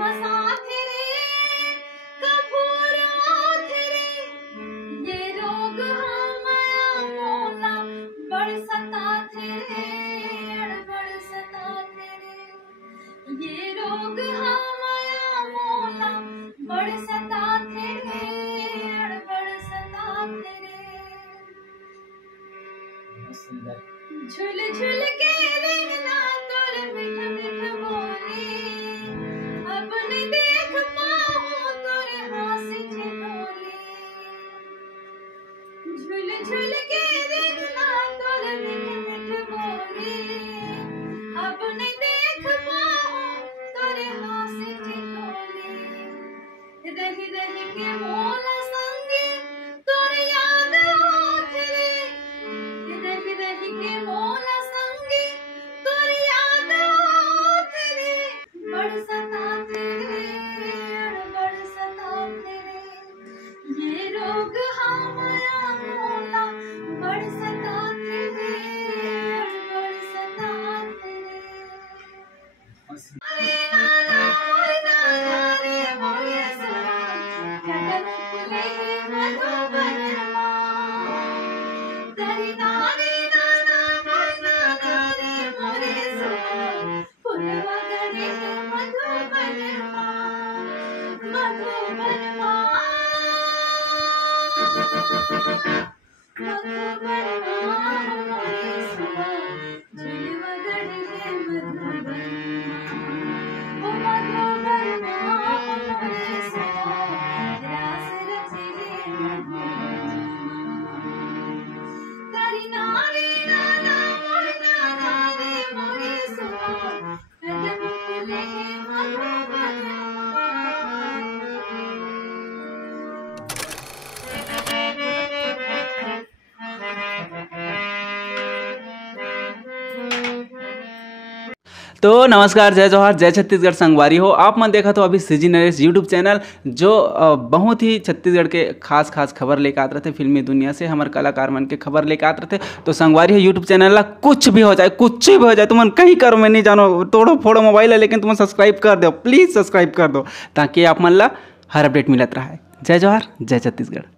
साथ रे कभू रात रे, ये रोग हमारा मोला बड़ सतात रे, बड़ सतात रे, ये रोग हमारा मोला बड़ सतात रे, बड़ सतात रे। झुल झुल के रहना तोर मीठ मीठ बोली, अब नहीं देख पाऊं तोर हंसी ठिठोली। झुल झुल के रहना तोर मीठ मीठ बोली, अब नहीं देख पाऊं तोर हंसी ठिठोली। रही रही के मोला संगी तोर याद आत रे, रही रही के मोला संगी तोर याद आत रे, बड़ सतात रे, बड़ सतात रे, ये रोग हमारा मोला बड़ सतात रे, बड़ सतात रे। अरे नाना मोर नाना रे मोरे सरा, कदम फुले मधुबन माँ। तेरी नानी नाना मोर नाना रे मोरे सरा, फुलवा गरे मधुबन माँ, मधुबन माँ, मधुबन माँ मोरे सरा, झुलवा गरे मधुबन माँ, ओ मधुबन माँ मोरे सरा, रास रचिले मधुबन माँ। तेरी नानी नाना मोर नाना रे मोरे सरा, कदम फुले मधुबन तो नमस्कार, जय जवाहर, जय छत्तीसगढ़। संगवारी हो आप मन देखा तो अभी सीजी नरेश यूट्यूब चैनल जो बहुत ही छत्तीसगढ़ के खास खबर लेके आते रहते, फिल्मी दुनिया से हमारे कलाकार मन के खबर लेके आते रहते। तो संगवारी हो यूट्यूब चैनल ला कुछ भी हो जाए तुमन कहीं करो, मैं नहीं जानो, तोड़ो फोड़ो मोबाइल है, लेकिन तुम सब्सक्राइब कर दो, प्लीज़ सब्सक्राइब कर दो, ताकि आप मन ला हर अपडेट मिलत रहा है। जय जवाहर, जय छत्तीसगढ़।